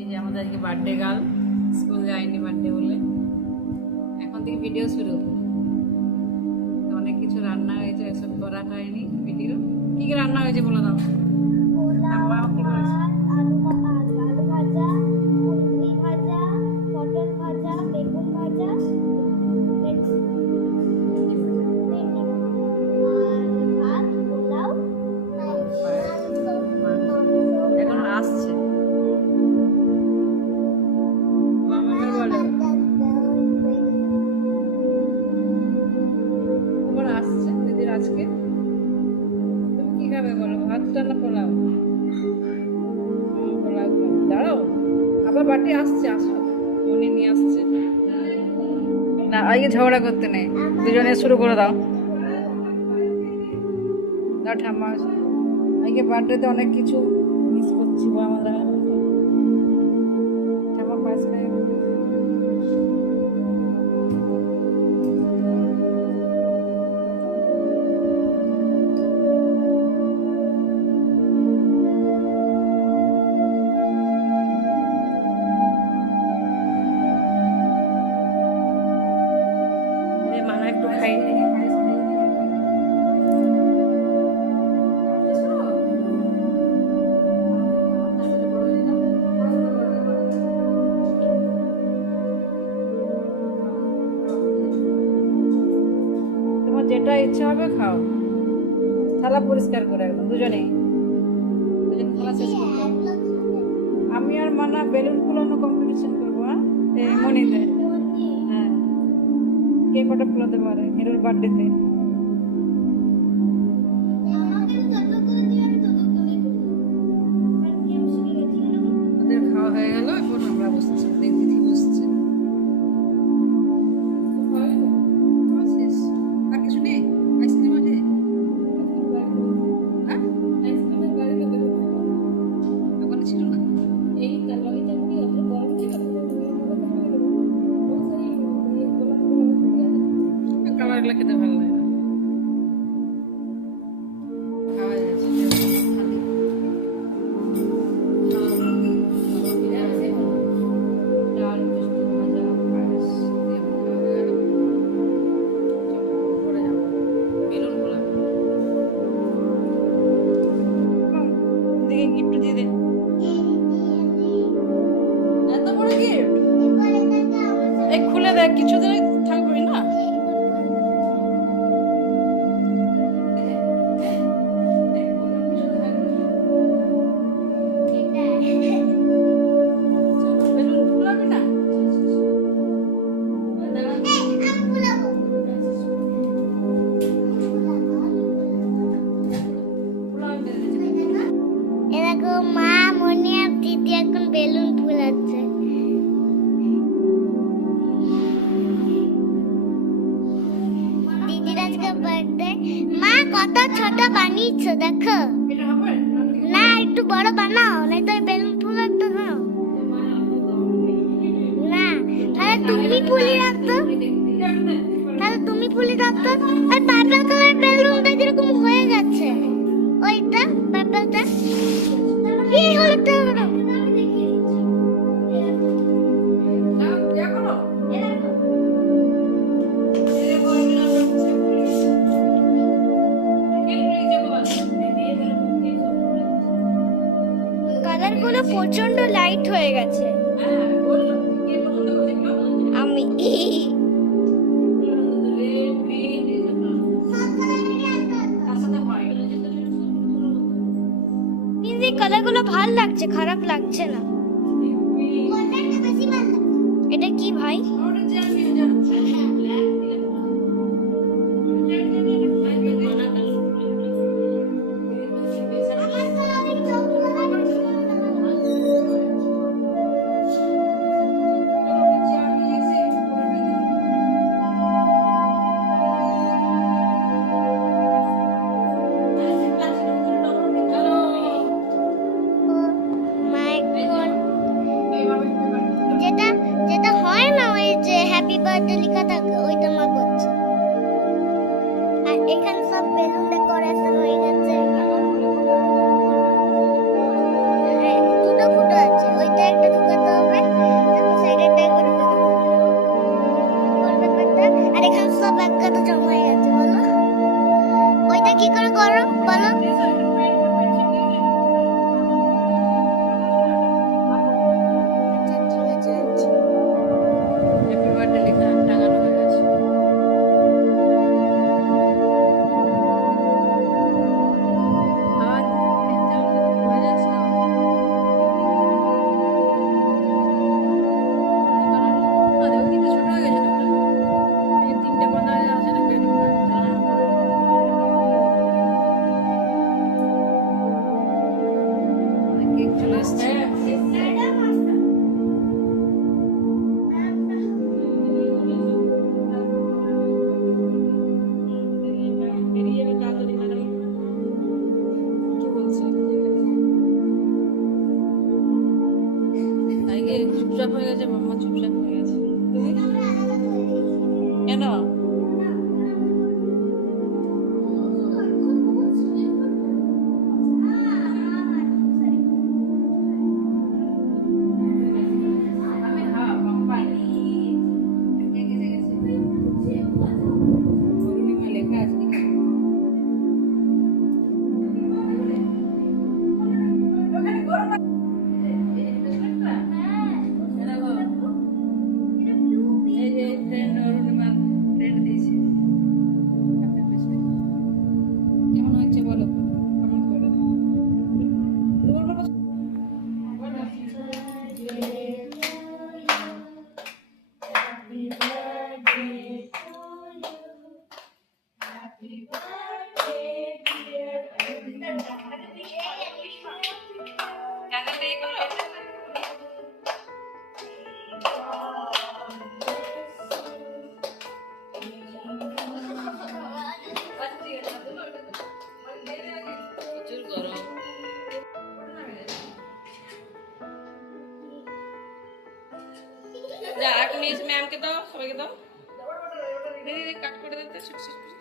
এই যে আমাদের আজকে বার্থডে গার্ল, স্কুল যায়নি বার্থডে বলে, এখন থেকে ভিডিও শুরু। অনেক কিছু রান্না হয়েছে, এসব করা হয়নি ভিডিও। কি কি রান্না হয়েছে বলে দাও। মা কি করেছে? আলু ভাজা, কুঁদরি ভাজা, পটল ভাজা, বেগুন ভাজা, ভাত, পোলাও, এখন আসছে মামাকে বলে, খবর আসছে দিদির আজকে। তুমি কি খাবে বলো, ভাতটা না পোলাও? পোলাও খাবে। দাঁড়াও, আবার বাটি আসছে, আসো উনি নিয়ে আসছে না। আজকে ঝগড়া করতে নেই, দুজনে শুরু করে দাও। দাও ঠাম্মা, আজকে বার্থডেতে অনেক কিছু মিস করছি গো আমরা। ঠাম্মা পায়েস খাই। মানা একটু খাই। তোমার যেটা ইচ্ছা হবে খাও, থালা পরিষ্কার করে একদম দুজনেই, দুজনে থালা শেষ করতে হবে। আমি আর মানা বেলুন ফুলানো কম্পিটিশন করবো। হ্যাঁ, এই মনিতে। হ্যাঁ, কে কটা ফুলাতে পারে হিরোর বার্থডেতে। ওদের খাওয়া হয়ে গেল, এখন আমরা বসছি, দিদি বসছে। আর কিছু নেই, আইসক্রিম আছে। হ্যাঁ, ওখানে ছিল না। কালারগুলো খেতে ভালো লাগে না। খাওয়া যাচ্ছে খালি। ডাল, মিষ্টি, ভাজা, পায়েস দিয়ে খাওয়া হয়ে গেল। পরে যাবো বেলুন গুলা। দিকে গিফট দিয়ে দে। এত বড় গিফট, এই খুলে দেখ, কিছুদিন থাকবি না। বেলুন ফুলাবি না? এরকম মা, মনি আর দিদি এখন বেলুন ফুলাচ্ছে। দিদির আজকে বার্থডে। মা কত ছোট বানিয়েছো দেখো। এটা হবে না, একটু বড় বানাও, নাই তো বেলুন ফুলাতে দাও না। তাহলে তুমি ফুলি রাখতো, তাহলে তুমি ফুলি রাখতো। আর পার্পল কালার বেলুনটা যেরকম হয়ে গেছে, ওইটা পার্পলটা, এই হলুদটা করো। কালারগুলো প্রচন্ড লাইট হয়ে গেছে। আমি কিন্তু এই কালারগুলো ভালো লাগছে, খারাপ লাগছে না। এটা কি ভাই? যেটা যেটা হয় না, ওই যে হ্যাপি বার্থডে লেখা থাকে, ওইটা মা করছে। আর এখানে সব বেলুন ডেকোরেশন হয়ে গেছে। হ্যাঁ, দুটো ফুটো আছে, ওইটা একটা আগে চুপচাপ হয়ে গেছে, মাম্মা চুপচাপ হয়ে গেছে। তুমি কেন? লেখা আছে এই যে ফ্রেন্ড অরুণিমা ফ্রেন্ড দিয়েছে। কেমন হয়েছে বলো, কমেন্ট করে। প্রচুর গরম। যা এক নিয়েছে, ম্যামকে দাও, সবাইকে দাও। দিদি কাট করে দিতে ছোট ছোট করে।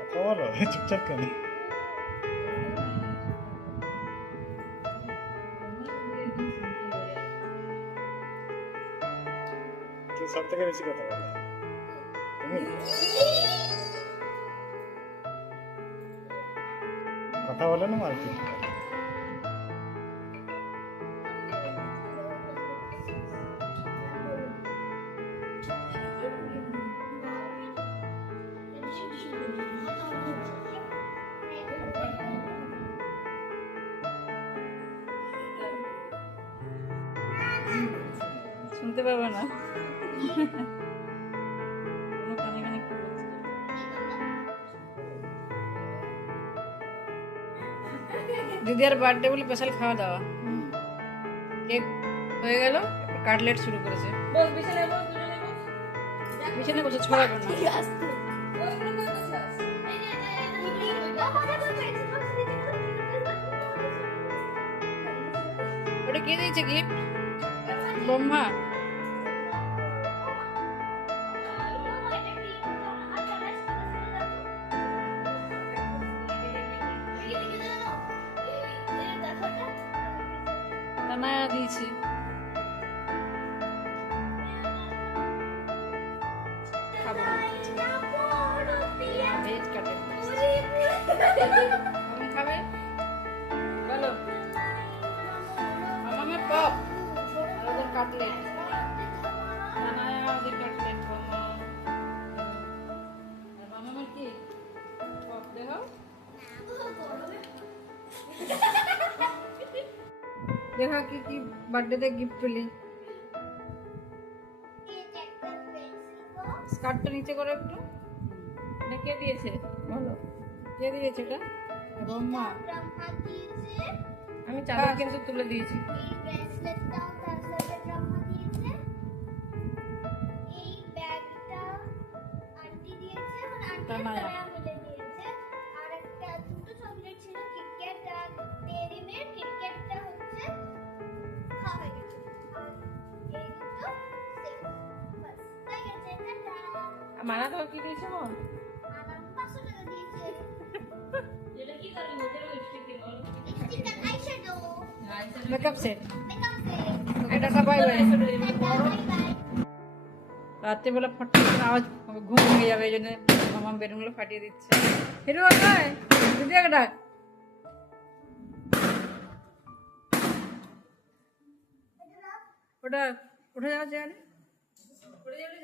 কথা বলো, চুপচাপ কেন? কে সব থেকে বেশি কথা বলে? তুমি? কথা বলে না মারপিট করে? শুনতে পাবে না। কোনো কানে কানে কি বলছে? দিদি আর বার্থডে বলে স্পেশাল খাওয়া দাওয়া, কেক হয়ে গেল, কাটলেট শুরু করেছে। বস বিছানে বস, দুজনে বস। বিছানে বসে ছড়াবে না। ওটা কে দিয়েছে গিফট? ব্রহ্মা। তানায়া দিয়েছে। খাবো না। Veg cutlet. তুমি খাবে? বলো। মামামে পপ আর ওদের কাটলেট। তানায়া ওদের কাটলেট। ব্রহ্মা আর মামামের কি পপ দেখো। দেখা কি কি বার্থডেতে গিফট পেলি। স্কার্টটা নিচে করো একটু। এটা কে দিয়েছে বলো, কে দিয়েছে এটা? ব্রহ্মা। আমি চাদর কিন্তু তুলে দিয়েছি। তানায়া। মানা তো কি দিয়েছে মন? Makeup set. এটা সবাই রাত্রিবেলা ফট করে আওয়াজ, ঘুম ভেঙে যাবে, এই জন্য মামা বেলুনগুলো ফাটিয়ে দিচ্ছে। হিরো নয়, দিদি এক ডাক। ওটা উঠে যাওয়া যায় না, উঠে যাবে।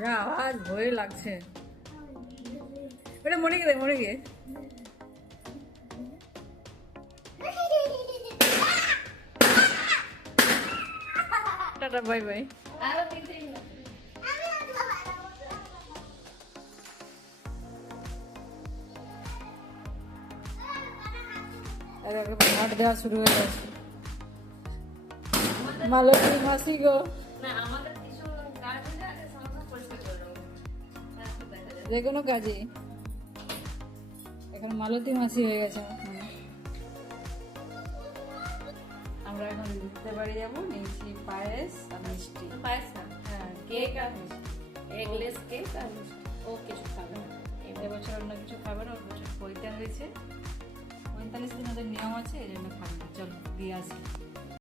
যা আওয়াজ ভয়ে লাগছে। ওটা মরে গেলে মরে গিয়ে টাটা বাই বাই। হাট দেওয়া শুরু হয়ে গেছে। মালতী মাসি গো, যে কোনো কাজে এখন মালতী মাসি হয়ে গেছে আমার মনে হয়। আমরা এখন দিতে বাড়ি যাবো, নিয়েছি পায়েস আর মিষ্টি। পায়েস না, হ্যাঁ, কেক আর মিষ্টি, এগলেস কেক আর মিষ্টি। ও কিছু খাবে না এবছর অন্য কিছু খাবে না, ওর বছর 45 দিন ওদের নিয়ম আছে, এই জন্য খাবে না। চলো দিয়ে আসি।